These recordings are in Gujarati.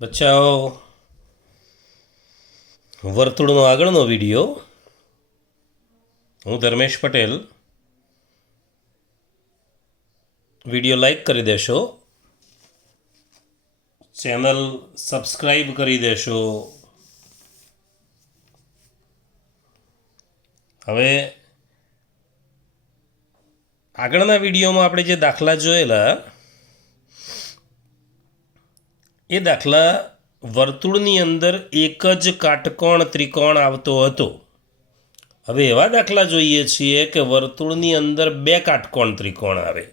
બચ્ચાઓ, વર્તુળનો આગળનો વિડીયો હું ધર્મેશ પટેલ. વિડીયો લાઈક કરી દેશો, ચેનલ સબસ્ક્રાઈબ કરી દેશો. હવે આગળના વિડીયોમાં આપણે જે દાખલા જોયેલા એ દાખલા વર્તુળની અંદર એક જ કાટકોણ ત્રિકોણ આવતો હતો. હવે એવા દાખલા જોઈએ છીએ કે વર્તુળની અંદર બે કાટકોણ ત્રિકોણ આવે.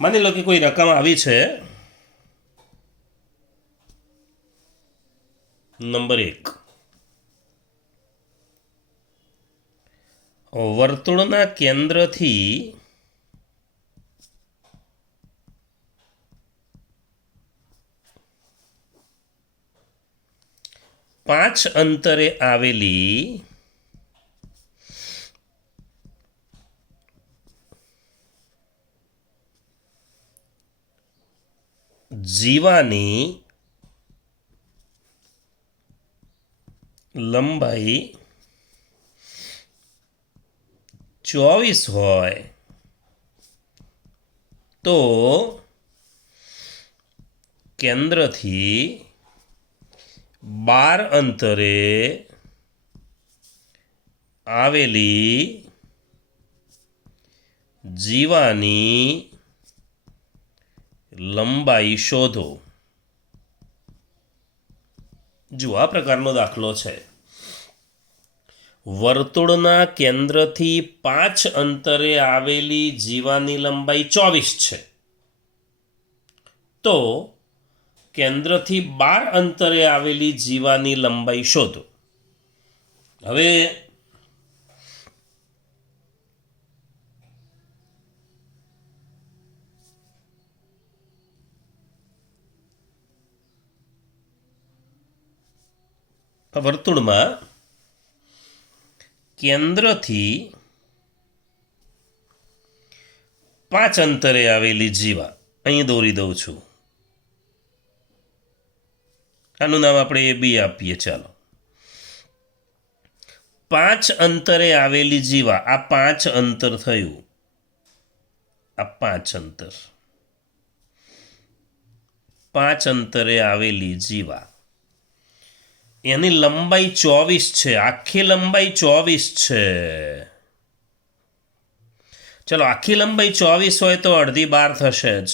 માની લો કે કોઈ રકમ આવી છે નંબર 1. વર્તુળના કેન્દ્રથી પાંચ અંતરે આવેલી જીવાની લંબાઈ 24 હોય તો કેન્દ્રથી 12 અંતરે આવેલી જીવાની લંબાઈ શોધો. જુઓ, આ પ્રકારનો દાખલો છે. વર્તુળના કેન્દ્રથી 5 અંતરે આવેલી જીવાની લંબાઈ 24 છે તો કેન્દ્રથી 12 અંતરે આવેલી જીવાની લંબાઈ શોધો. હવે વર્તુળમાં કેન્દ્રથી 5 અંતરે આવેલી જીવા અહીં દોરી દઉં છું. આનું નામ આપણે એ બી આપીએ. ચાલો, 5 અંતરે આવેલી જીવા, આ 5 અંતર થયું. આ 5 અંતર, 5 અંતરે આવેલી જીવા, એની લંબાઈ 24 છે. આખી લંબાઈ 24 છે. ચલો, આખી લંબાઈ 24 હોય તો અડધી 12 થશે જ,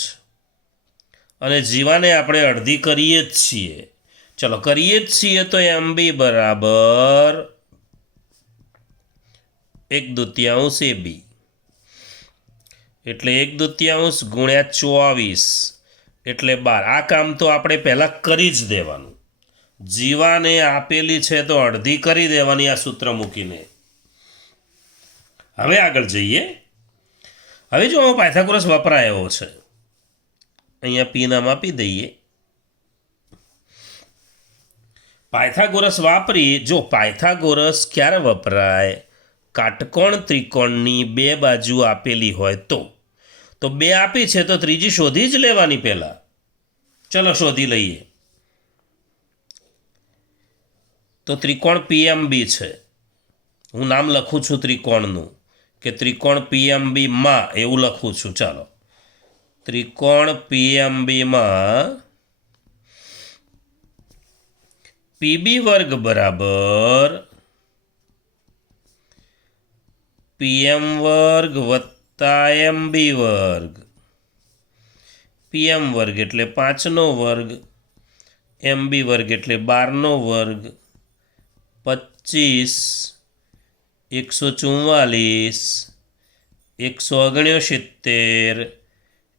અને જીવાને આપણે અડધી કરીએ જ છીએ. ચલો, કરીએ જ છીએ તો MB બરાબર 1/2 AB, એટલે 1/2 ગુણ્યા 24 એટલે 12. આ કામ તો આપણે પહેલાં કરી જ દેવાનું. જીવાને આપેલી છે તો અડધી કરી દેવાની આ સૂત્ર મૂકીને. હવે આગળ જઈએ. હવે જો પાયથાગોરસ વપરાયો છે, અહીંયા પી નામ આપી દઈએ. પાયથાગોરસ વાપરી. જો પાયથાગોરસ ક્યારે વપરાય? કાટકોણ ત્રિકોણની બે બાજુ આપેલી હોય તો બે આપી છે તો ત્રીજી શોધી જ લેવાની પહેલાં. ચલો, શોધી લઈએ. તો ત્રિકોણ PMB છે. હું નામ લખું છું ત્રિકોણનું, કે ત્રિકોણ PMB માં એવું લખું છું. ચાલો, ત્રિકોણ PMB માં PB વર્ગ બરાબર PM વર્ગ વત્તા MB વર્ગ. PM વર્ગ એટલે 5નો વર્ગ, MB વર્ગ એટલે 12નો વર્ગ, 25, 144, 169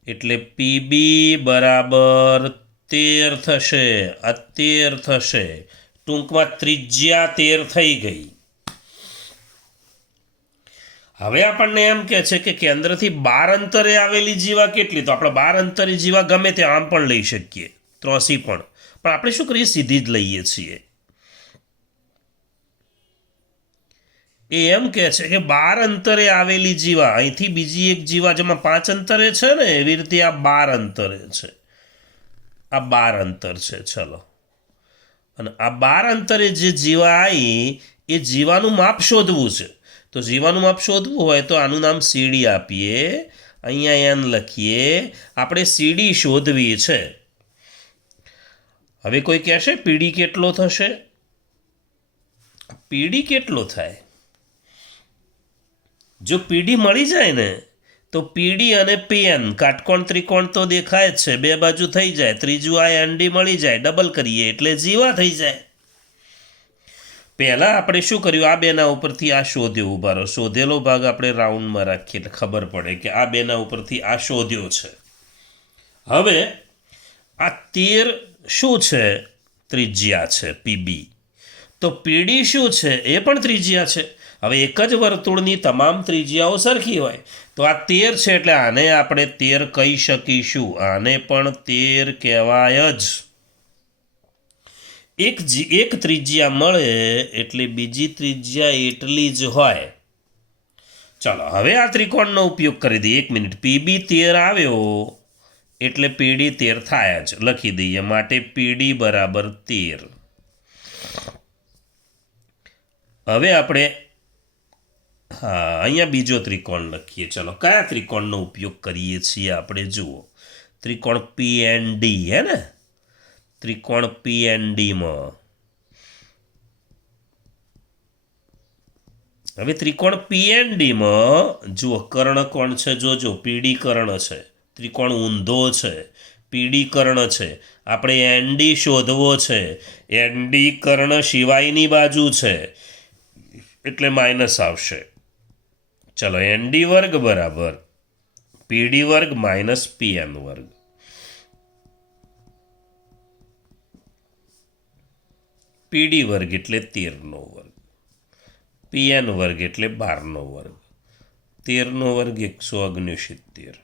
એટલે PB બરાબર 13 થશે. આ 13 થશે. ટૂંકમાં ત્રિજ્યા 13 થઈ ગઈ. હવે આપણને એમ કહે છે કે કેન્દ્રથી 12 અંતરે આવેલી જીવા કેટલી? તો આપણે 12 અંતરે જીવા ગમે તે આમ પણ લઈ શકીએ, 83 પણ આપણે શું કરીએ? સીધી જ લઈએ છીએ. એ એમ કહે છે કે 12 અંતરે આવેલી જીવા, અહીંથી બીજી એક જીવા જેમાં 5 અંતરે છે ને, એવી રીતે આ 12 અંતરે છે. આ 12 અંતર છે. ચલો, અને આ 12 અંતરે જે જીવા આવી એ જીવાનું માપ શોધવું છે. તો જીવાનું માપ શોધવું હોય તો આનું નામ સીડી આપીએ, અહીંયા એન લખીએ. આપણે સીડી શોધવી છે. હવે કોઈ કહેશે પીડી કેટલો થશે? પીડી કેટલો થાય? જો પીડી મળી જાય ને તો પીડી અને પીએન કાટકોણ ત્રિકોણ તો દેખાય જ છે, બે બાજુ થઈ જાય. ત્રીજું આ એનડી મળી જાય, ડબલ કરીએ એટલે જીવા થઈ જાય. પહેલાં આપણે શું કર્યું? આ બેના ઉપરથી આ શોધ્યો. ઉભા રહો, શોધેલો ભાગ આપણે રાઉન્ડમાં રાખીએ એટલે ખબર પડે કે આ બેના ઉપરથી આ શોધ્યો છે. હવે આ 13 શું છે? ત્રિજ્યા છે, પીબી. તો પીડી શું છે? એ પણ ત્રિજ્યા છે. હવે એક જ વર્તુળની તમામ ત્રિજ્યાઓ સરખી હોય તો આ 13 છે એટલે આને આપણે 13 કહી શકીશું. આને પણ 13 કહેવાય જ. એક ત્રિજ્યા મળે એટલે બીજી ત્રિજ્યા એટલી જ હોય. ચાલો હવે આ ત્રિકોણનો ઉપયોગ કરી દઈએ. 1 મિનિટ. પીબી 13 આવ્યો એટલે પીડી 13 થાય જ. લખી દઈએ. માટે પીડી બરાબર 13. હવે આપણે અહીંયા બીજો ત્રિકોણ લખીએ. ચલો, કયા ત્રિકોણનો ઉપયોગ કરીએ છીએ આપણે? જુઓ, ત્રિકોણ પીએનડી, હે ને? ત્રિકોણ પીએનડીમાં હવે ત્રિકોણ પીએનડીમાં જુઓ, કર્ણ કોણ છે? જોજો, પીડી કર્ણ છે. ત્રિકોણ ઊંધો છે, પીડી કર્ણ છે. આપણે એનડી શોધવો છે. એનડી કર્ણ સિવાયની બાજુ છે એટલે માઇનસ આવશે. ચલો, એનડી વર્ગ બરાબર પીડી વર્ગ માઇનસ પીએન વર્ગ. પીડી વર્ગ એટલે 13નો વર્ગ, પીએન વર્ગ એટલે 12નો વર્ગ. 13નો વર્ગ 169,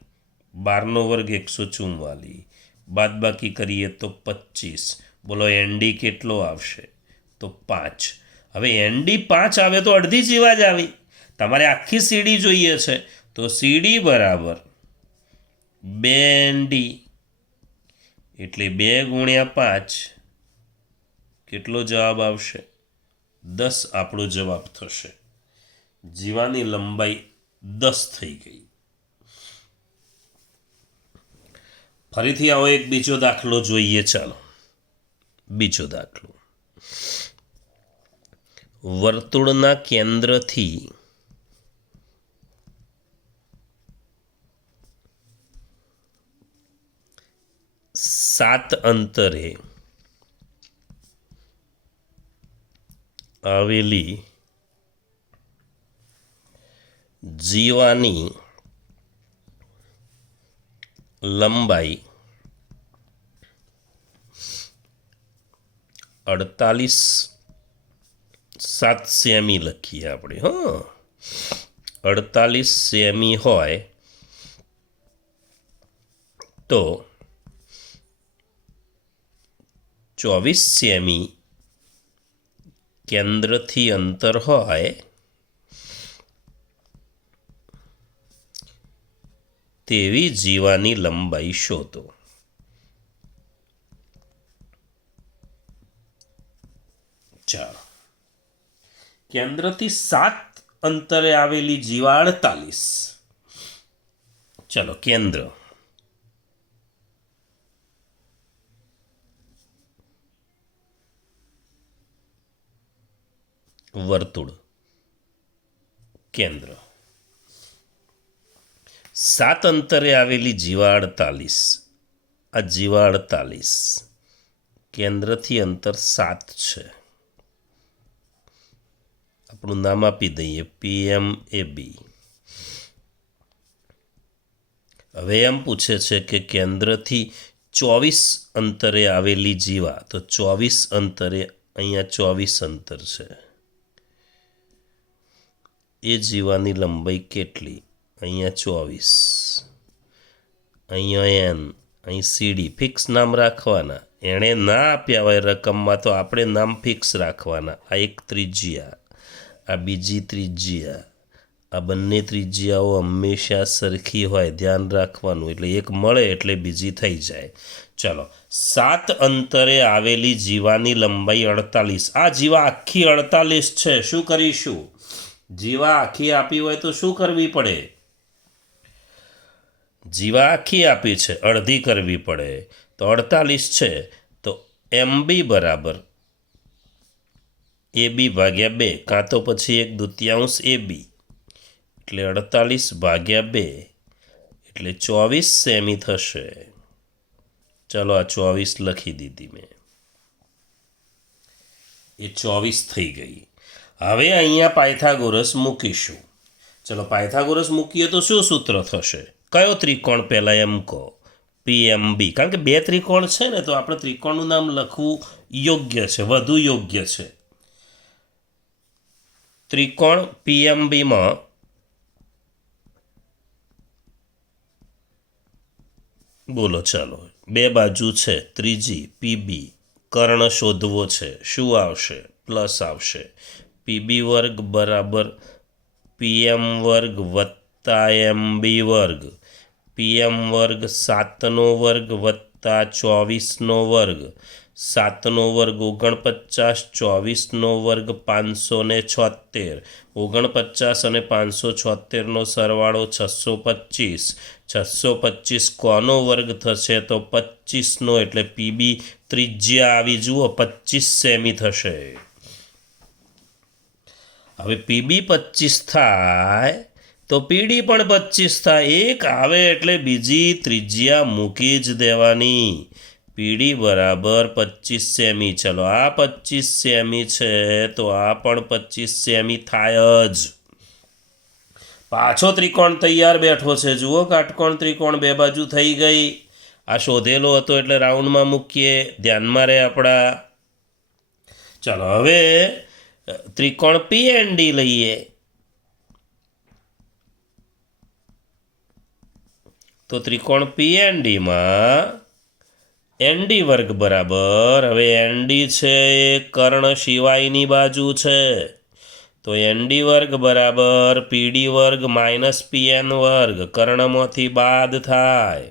12નો વર્ગ 144, બાદબાકી કરીએ તો 25. બોલો એનડી કેટલો આવશે? તો 5. હવે એનડી 5 આવે તો અડધી જીવા જ આવી. તમારે આખી સીડી જોઈએ છે તો સીડી બરાબર 2 એનડી એટલે 2 ગુણ્યા 5 કેટલો જવાબ આવશે? 10 આપણો જવાબ થશે. જીવાની લંબાઈ 10 થઈ ગઈ. ફરીથી આવો એક બીજો દાખલો જોઈએ. ચાલો, બીજો દાખલો. વર્તુળના કેન્દ્રથી 7 અંતરે આવેલી જીવાની લંબાઈ 7 સેમી લખીએ આપણે. 48 સેમી હોય તો 24 સેમી કેન્દ્રથી અંતર હોય તેવી જીવાની લંબાઈ શોધો. ચાલો, કેન્દ્રથી 7 અંતરે આવેલી જીવા 48. ચલો, કેન્દ્ર વર્તુળ, કેન્દ્ર 7 અંતરે આવેલી જીવા 48. આ જીવા 48 કેન્દ્રથી અંતર 7 છે. આપણું નામ આપી દઈએ PMAB. હવે એમ પૂછે છે કે કેન્દ્રથી 24 અંતરે આવેલી જીવા, તો 24 અંતરે અહીંયા 24 અંતર છે. એ જીવાની લંબાઈ કેટલી? અહીંયા 24, અહીંયા n, અહીં સીડી. ફિક્સ નામ રાખવાના. એણે ના આપ્યા હોય રકમમાં તો આપણે નામ ફિક્સ રાખવાના. આ એક ત્રિજ્યા, આ બીજી ત્રિજ્યા, આ બંને ત્રિજ્યાઓ હંમેશા સરખી હોય, ધ્યાન રાખવાનું. એટલે એક મળે એટલે બીજી થઈ જાય. ચલો, 7 અંતરે આવેલી જીવાની લંબાઈ 48. આ જીવા આખી 48 છે. શું કરીશું? જીવા આખી આપી હોય તો શું કરવી પડે? જીવા આખી આપી છે, અડધી કરવી પડે. તો 48 છે, તો MB બરાબર AB ભાગ્યા 2, કાં તો પછી 1/2 AB, એટલે 48 ભાગ્યા 2 એટલે 24 સેમી થશે. ચલો, આ 24 લખી દીધી મેં. એ 24 થઈ ગઈ. હવે અહીંયા પાયથાગોરસ મૂકીશું. ચલો, પાયથાગોરસ મૂકીએ તો શું સૂત્ર થશે? કયો ત્રિકોણ પહેલાં એમ કહો? PMB. કારણ કે 2 ત્રિકોણ છે ને, તો આપણે ત્રિકોણનું નામ લખવું યોગ્ય છે, વધુ યોગ્ય છે. ત્રિકોણ PMBમાં બોલો. ચાલો, 2 બાજુ છે, ત્રીજી PB. કર્ણ શોધવો છે. શું આવશે? પ્લસ આવશે. PB વર્ગ બરાબર PM વર્ગ વત્તા MB વર્ગ. PM વર્ગ 7નો વર્ગ વત્તા 24નો વર્ગ. 7નો વર્ગ 49, 24નો વર્ગ 576. 49 અને 576નો સરવાળો 625. 625 કોનો વર્ગ થશે? તો 25નો. એટલે PB ત્રિજ્યા આવી, જુઓ 25 સેમી થશે. હવે PB 25 થાય તો PD પણ 25 થાય. એક આવે એટલે બીજી ત્રિજ્યા મૂકી જ દેવાની. PD બરાબર 25 સેમી. ચલો, આ 25 સેમી છે, તો આ પણ 25 સેમી થાય જ. પાછો ત્રિકોણ તૈયાર બેઠો છે. જુઓ, કાટકોણ ત્રિકોણ 2 બાજુ થઈ ગઈ. આ શોધેલો હતો એટલે રાઉન્ડમાં મૂકીએ, ધ્યાનમાં રહે આપણા. ચાલો, હવે ત્રિકોણ PND લઈએ. તો ત્રિકોણ PNDમાં ND વર્ગ બરાબર, હવે ND છે એ કર્ણ સિવાયની બાજુ છે, તો ND વર્ગ બરાબર PD વર્ગ માઇનસ PN વર્ગ. કર્ણમાંથી બાદ થાય.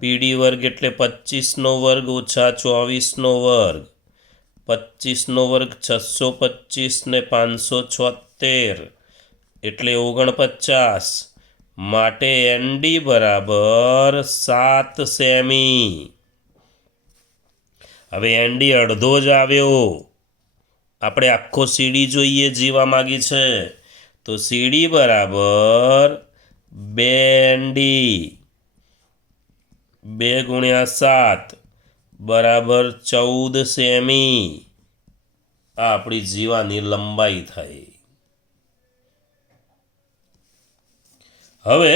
PD વર્ગ એટલે 25નો વર્ગ ઓછા 24નો વર્ગ. 25નો વર્ગ 625 ને 576 એટલે 49. માટે ND બરાબર 7 સેમી. હવે ND અડધો જ આવ્યો. આપણે આખો CD જોઈએ, જીવા માગી છે, તો CD બરાબર 2 ND. 2 ગુણ્યા 7 બરાબર 14 સેમી. આ આપણી જીવાની લંબાઈ થઈ. હવે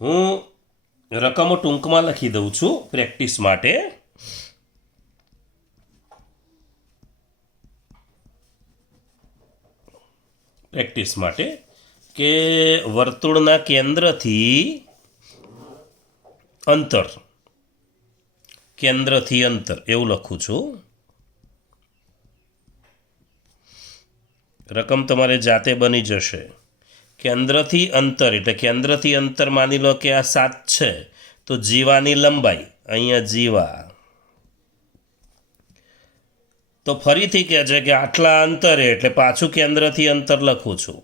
હું રકમો ટૂંકમાં લખી દઉં છું પ્રેક્ટિસ માટે. કે વર્તુળના કેન્દ્રથી અંતર એવું લખું છું. રકમ તમારે જાતે બની જશે. કેન્દ્રથી અંતર એટલે કેન્દ્રથી અંતર માની લો કે આ 7 છે, તો જીવાની લંબાઈ અહીંયા જીવા. તો ફરીથી કહે છે કે આટલા અંતરે, એટલે પાછું કેન્દ્રથી અંતર લખું છું.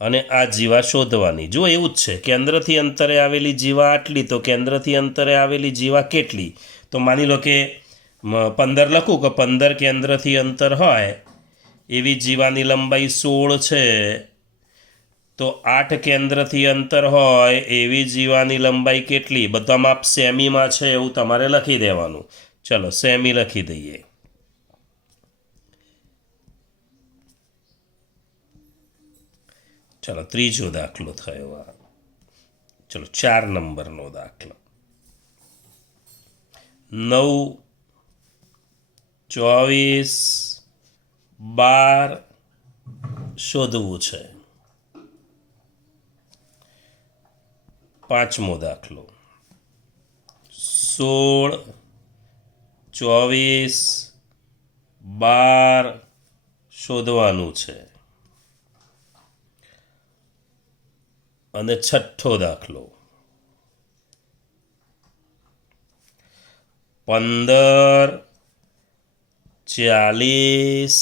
અને આ જીવા શોધવાની. જો એવું જ છે, કેન્દ્રથી અંતરે આવેલી જીવા આટલી, તો કેન્દ્રથી અંતરે આવેલી જીવા કેટલી? તો માની લો કે 15 લખું કે 15 કેન્દ્રથી અંતર હોય એવી જીવાની લંબાઈ 16 છે, તો 8 કેન્દ્રથી અંતર હોય એવી જીવાની લંબાઈ કેટલી? બધા માપ સેમીમાં છે એવું તમારે લખી દેવાનું. ચલો, સેમી લખી દઈએ. ચલો, ત્રીજો દાખલો થયો આ. ચલો, 4 નંબરનો દાખલો. 9, 24, 12 શોધવું છે. 5મો દાખલો. 16, 24 12 શોધવાનું છે. અને છઠ્ઠો દાખલો 15 40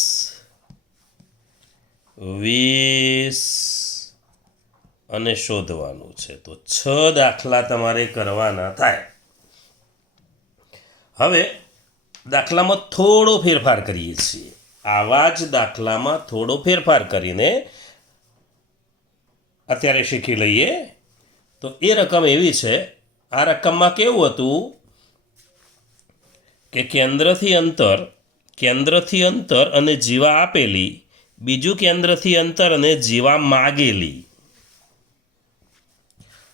20 અને શોધવાનું છે. તો 6 દાખલા તમારે કરવાના થાય. હવે દાખલામાં થોડો ફેરફાર કરીએ છીએ. આવા જ દાખલામાં થોડો ફેરફાર કરીને અત્યારે શીખી લઈએ. તો એ રકમ એવી છે, આ રકમમાં કેવું હતું કે કેન્દ્રથી અંતર અને જીવા આપેલી, બીજું કેન્દ્રથી અંતર અને જીવા માગેલી.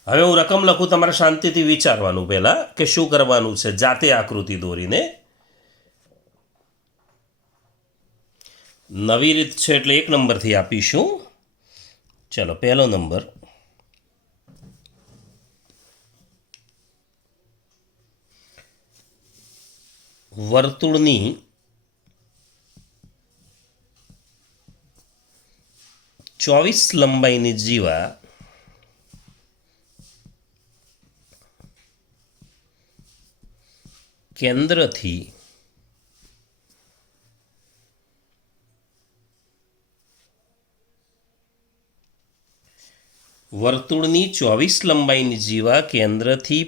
હવે હું રકમ લખું, તમારે શાંતિથી વિચારવાનું પહેલાં કે શું કરવાનું છે, જાતે આકૃતિ દોરીને. નવી રીત છે એટલે 1 નંબરથી આપીશું. ચલો, પહેલો નંબર. વર્તુળની ચોવીસ લંબાઈની જીવા કેન્દ્રથી વર્તુળની 24 લંબાઈની જીવા કેન્દ્રથી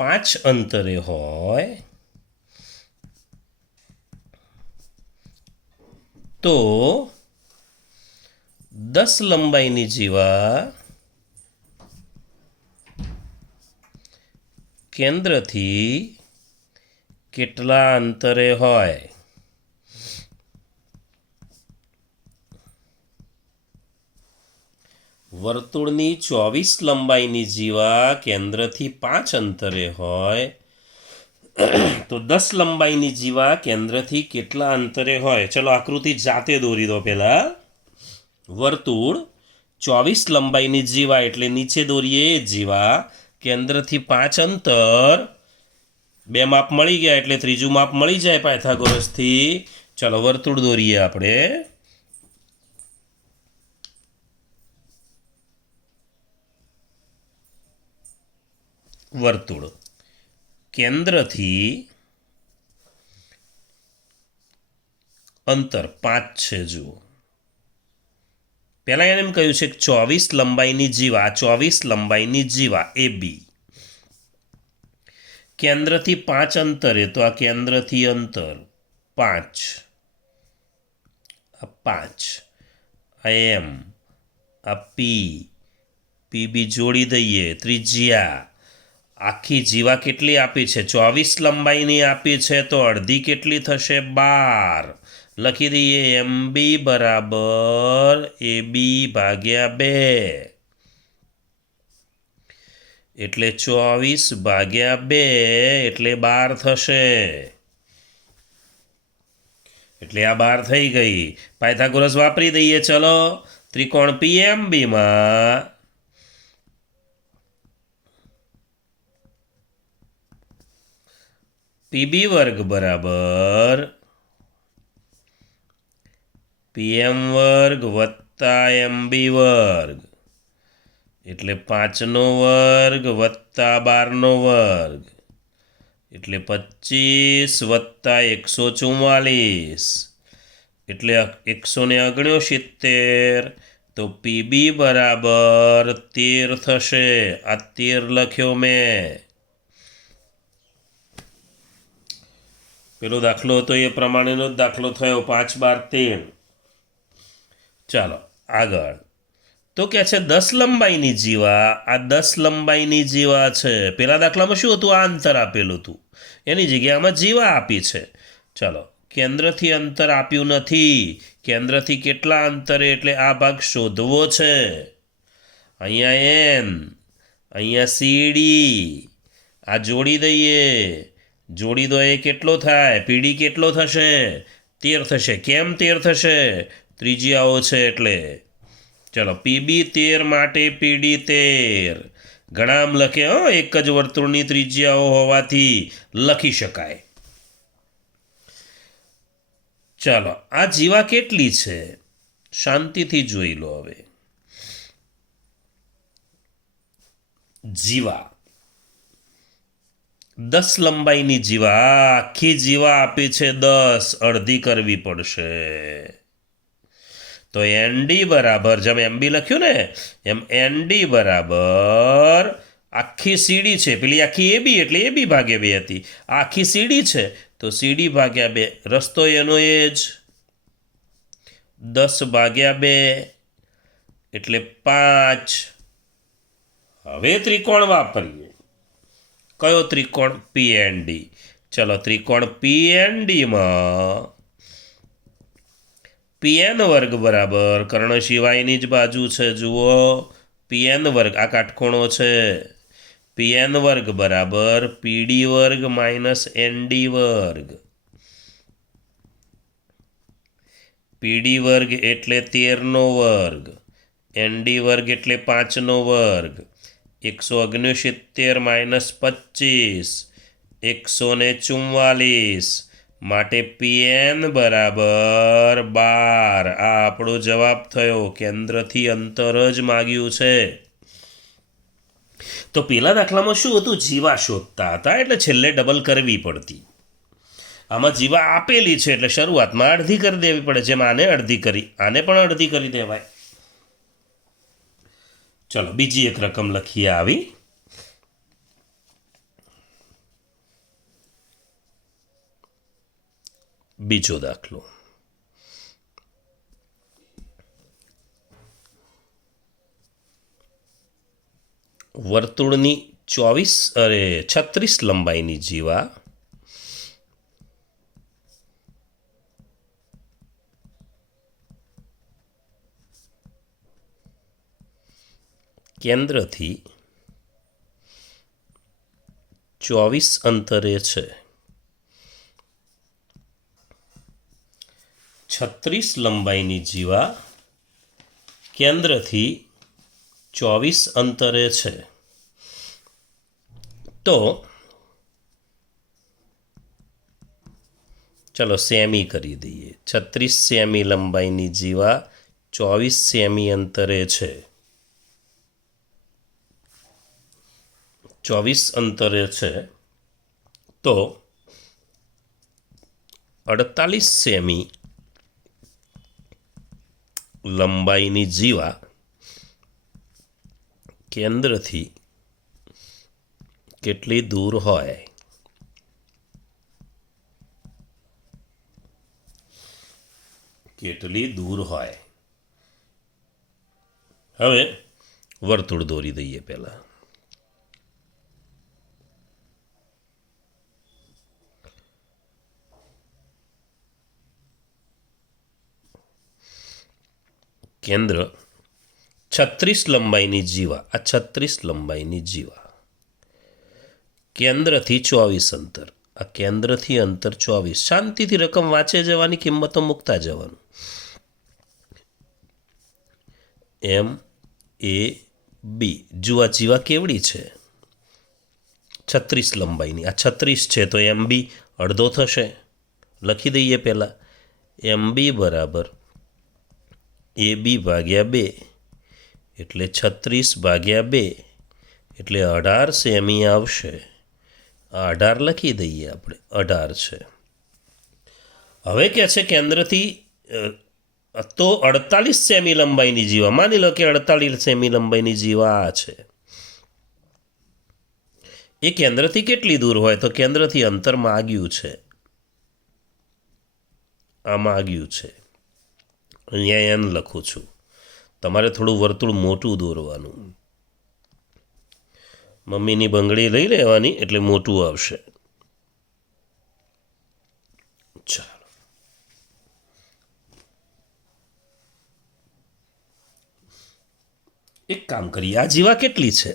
5 અંતરે હોય તો 10 લંબાઈની જીવા કેન્દ્રથી કેટલા અંતરે હોય? વર્તુળની 24 લંબાઈની જીવા કેન્દ્રથી 5 અંતરે હોય તો 10 લંબાઈની જીવા કેન્દ્રથી કેટલા અંતરે હોય? ચલો આકૃતિ જાતે દોરી દો. પહેલા વર્તુળ 24 લંબાઈની જીવા એટલે નીચે દોરીએ જીવા, કેન્દ્રથી 5 અંતર, 2 માપ મળી ગયા એટલે ત્રીજું માપ મળી જાય પાયથાગોરસથી. ચલો વર્તુળ દોરીએ આપણે. વર્તુળ કેન્દ્રથી અંતર 5 છે. જુઓ, પહેલાં એને એમ કહ્યું છે કે 24 લંબાઈની જીવા, 24 લંબાઈની જીવા AB કેન્દ્રથી 5 અંતરે, તો આ કેન્દ્રથી અંતર 5, આ 5, આ M, આ PB જોડી દઈએ. ત્રિજ્યા આખી જીવા કેટલી આપી છે? 24 લંબાઈની આપી છે, તો અડધી કેટલી થશે? 12. લખી દઈએ MB બરાબર AB ભાગ્યા 2, એટલે 24 ભાગ્યા 2 એટલે 12 થશે. એટલે આ 12 થઈ ગઈ. પાયથાગોરસ વાપરી દઈએ. ચલો, ત્રિકોણ PMBમાં PB વર્ગ બરાબર PM વર્ગ વત્તા MB વર્ગ, એટલે 5નો વર્ગ વત્તા 12નો વર્ગ, એટલે 25 વત્તા 144, એટલે 169, તો PB બરાબર 13 થશે. આ 13 લખ્યો મેં. પેલો દાખલો હતો એ પ્રમાણેનો જ દાખલો થયો. 5 12 13. ચાલો આગળ. તો કે છે 10 લંબાઈની જીવા, આ 10 લંબાઈની જીવા છે. પેલા દાખલામાં શું હતું? આ અંતર આપેલું હતું, એની જગ્યામાં જીવા આપી છે. ચાલો, કેન્દ્રથી અંતર આપ્યું નથી. કેન્દ્રથી કેટલા અંતરે, એટલે આ ભાગ શોધવો છે. અહીંયા N, અહીંયા CD, આ જોડી દઈએ. જોડી દો, એ કેટલો થાય? PD કેટલો થશે? 13 થશે. કેમ 13 થશે? ત્રિજ્યાઓ છે એટલે. ચલો, PB 13 માટે PD 13. ઘણામ લખે, એક જ વર્તુળની ત્રિજ્યાઓ હોવાથી લખી શકાય. ચાલો આ જીવા કેટલી છે શાંતિથી જોઈ લો હવે જીવા 10 લંબાઈની જીવા આખી જીવા આપી છે 10 અડધી કરવી પડશે તો એનડી બરાબર જેમ એમબી લખ્યું ને એમ એનડી બરાબર આખી સીડી છે પેલી આખી એબી એટલે એબી ભાગ્યા 2 હતી આખી સીડી છે તો સીડી ભાગ્યા 2 રસ્તો એનો એ જ 10 ભાગ્યા 2 એટલે 5 હવે ત્રિકોણ વાપરીએ કયો ત્રિકોણ પીએનડી ચલો ત્રિકોણ પીએનડીમાં પીએન વર્ગ બરાબર કર્ણ સિવાયની જ બાજુ છે જુઓ પીએન વર્ગ આ કાટખૂણો છે પીએન વર્ગ બરાબર પીડી વર્ગ માઇનસ એનડી વર્ગ પીડી વર્ગ એટલે 13નો વર્ગ એનડી વર્ગ એટલે 5નો વર્ગ 169 માઇનસ 25 144 માટે પીએન બરાબર 12 આ આપણો જવાબ થયો કેન્દ્રથી અંતર જ માગ્યું છે તો પેલા દાખલામાં શું હતું જીવા શોધતા હતા એટલે છેલ્લે ડબલ કરવી પડતી આમાં જીવા આપેલી છે એટલે શરૂઆતમાં અડધી કરી દેવી પડે જેમ આને અડધી કરી આને પણ અડધી કરી દેવાય ચલો બીજી એક રકમ લખીએ આવી બીજો દાખલો વર્તુળની 36 લંબાઈની જીવા કેન્દ્રથી 24 અંતરે છે 36 લંબાઈની જીવા કેન્દ્રથી 24 અંતરે છે તો ચલો સેમી કરી દઈએ 36 સેમી લંબાઈની જીવા 24 સેમી અંતરે છે 24 અંતરે છે તો 48 સેમી લંબાઈની જીવા કેન્દ્રથી કેટલી દૂર હોય હવે વર્તુળ દોરી દઈએ પહેલા કેન્દ્ર 36 લંબાઈની જીવા આ 36 લંબાઈની જીવા કેન્દ્રથી 24 અંતર આ કેન્દ્રથી અંતર 24 શાંતિથી રકમ વાંચે જવાની કિંમતો મૂકતા જવાનું એમ એ બી જુઓ જીવા કેવડી છે 36 લંબાઈની આ 36 છે તો એમ બી અડધો થશે લખી દઈએ પહેલાં એમ બી બરાબર એ બી ભાગ્યા 2 એટલે 36 ભાગ્યા 2 એટલે 18 સેમી આવશે 18 લખી દઈએ આપણે 18 છે હવે કહે છે કેન્દ્રથી તો 48 સેમી લંબાઈની જીવા માની લો કે 48 સેમી લંબાઈની જીવા આ છે એ કેન્દ્રથી કેટલી દૂર હોય તો કેન્દ્રથી અંતર માગ્યું છે આ માગ્યું છે અહીંયા એન લખું છું તમારે થોડું વર્તુળ મોટું દોરવાનું મમ્મીની બંગડી લઈ લેવાની એટલે મોટું આવશે ચાલો એક કામ કરીએ આ જીવા કેટલી છે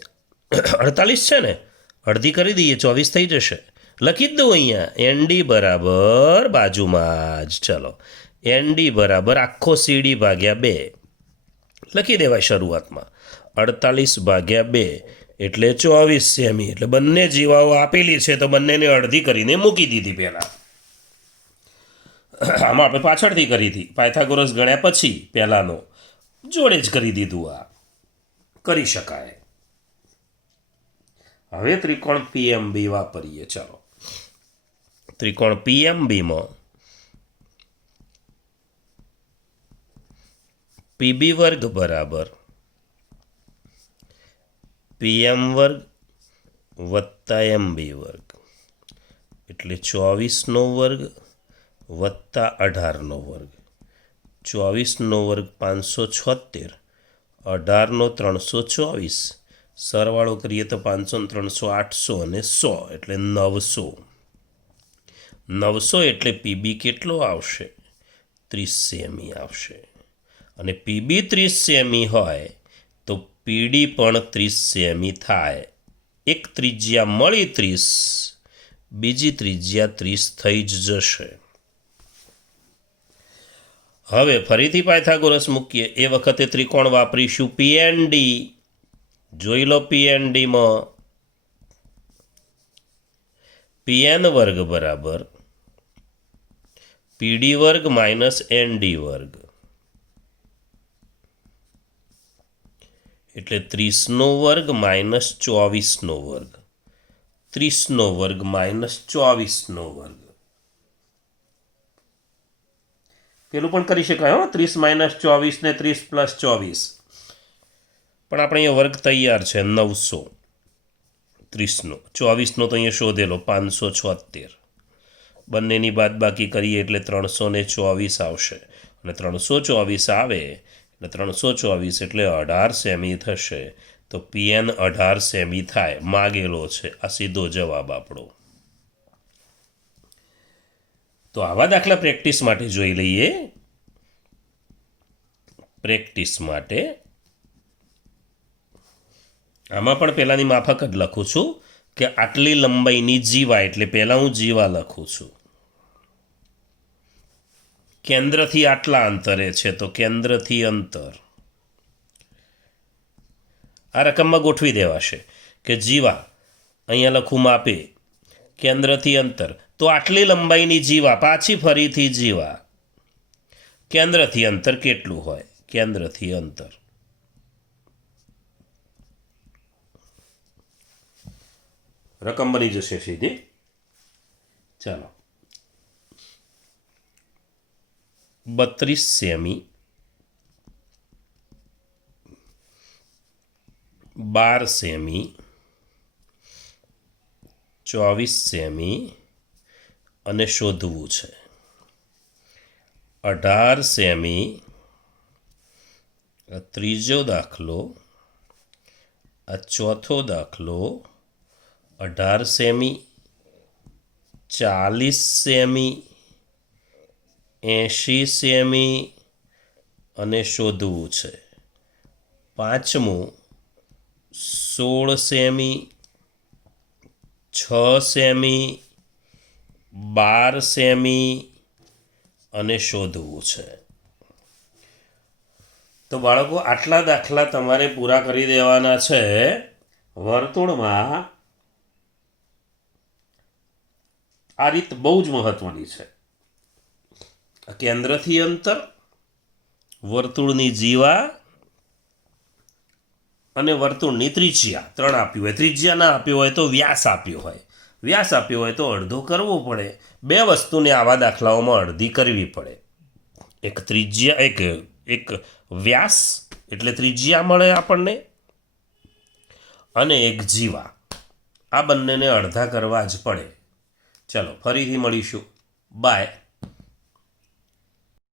48 છે ને અડધી કરી દઈએ 24 થઈ જશે લખી જ દઉં અહીંયા એનડી બરાબર બાજુમાં જ ચલો એનડી બરાબર આખો સીડી ભાગ્યા 2 લખી દેવાય શરૂઆતમાં 48 ભાગ્યા 2 એટલે 24 સેમી એટલે બંને જીવાઓ આપેલી છે તો બંનેને અડધી કરીને મૂકી દીધી પહેલાં આમાં આપણે પાછળથી કરી હતી, પાયથાગોરસ ગણ્યા પછી પહેલાંનો જોડે જ કરી દીધું. આ કરી શકાય. હવે ત્રિકોણ પીએમબી વાપરીએ. ચાલો, ત્રિકોણ પીએમબીમાં પીબી વર્ગ બરાબર પીએમ વર્ગ વત્તા એમબી વર્ગ, એટલે 24નો વર્ગ વત્તા 18નો વર્ગ. 24નો વર્ગ 576, 18નો 324, સરવાળો કરીએ તો 500 300 800 અને 100 એટલે 900. 900 એટલે પીબી કેટલો આવશે? 30 સેમી આવશે. અને પીબી 30 સેમી હોય તો પીડી પણ 30 સેમી થાય. એક ત્રિજ્યા મળી 30, બીજી ત્રિજ્યા 30 થઈ જ જશે. હવે ફરીથી પાયથાગોરસ મૂકીએ. એ વખતે ત્રિકોણ વાપરીશું પીએનડી. જોઈ લો, પીએનડીમાં પીએન વર્ગ બરાબર પીડી વર્ગ માઇનસ એનડી વર્ગ, એટલે 30નો વર્ગ માઇનસ 24નો વર્ગ. 30નો વર્ગ માઇનસ 24નો વર્ગ. પેલું પણ કરી શકાય હો, 30 માઇનસ 24 ને 30 પ્લસ 24. પણ આપણે અહીંયા વર્ગ તૈયાર છે 900. 30નો 24નો તો અહીંયા શોધેલો 576. બંનેની બાદબાકી કરીએ એટલે 324 આવશે. અને 324 આવે એટલે 324 એટલે 18 સેમી થશે. તો પીએન 18 સેમી થાય. માગેલો છે. આ સીધો જવાબ આપણો. તો આવા દાખલા પ્રેક્ટિસ માટે જોઈ લઈએ. પ્રેક્ટિસ માટે આમાં પણ પહેલાંની માફક જ લખું છું કે આટલી લંબાઈની જીવા, એટલે પહેલાં હું જીવા લખું છું. કેન્દ્રથી આટલા અંતરે છે તો કેન્દ્રથી અંતર આ રકમમાં ગોઠવી દેવાશે કે જીવા અહીંયા લખું માપે, કેન્દ્રથી અંતર તો આટલી લંબાઈની જીવા, પાછી ફરીથી જીવા. કેન્દ્રથી અંતર કેટલું હોય? કેન્દ્રથી અંતર રકમ બની જશે સીધી. ચાલો, 32 સેમી, 12 સેમી, 24 સેમી અને શોધવું છે 18 સેમી. આ ત્રીજો દાખલો, આ ચોથો દાખલો 18 સેમી, 40 સેમી, 80 સેમી અને શોધવું છે પાંચમું 16 સેમી, 6 સેમી, 12 સેમી અને શોધવું છે. તો બાળકો, આટલા દાખલા તમારે પૂરા કરી દેવાના છે. વર્તુળમાં આ રીત બહુ જ મહત્વની છે. કેન્દ્રથી અંતર, વર્તુળની જીવા અને વર્તુળની ત્રિજ્યા 3 આપ્યું હોય. ત્રિજ્યા ના આપ્યો હોય તો વ્યાસ આપ્યો હોય. વ્યાસ આપ્યો હોય તો અડધો કરવો પડે. 2 વસ્તુને આવા દાખલાઓમાં અડધી કરવી પડે. એક ત્રિજ્યા, એક વ્યાસ એટલે ત્રિજ્યા મળે આપણને, અને એક જીવા. આ બંનેને અડધા કરવા જ પડે. ચલો, ફરીથી મળીશું. બાય.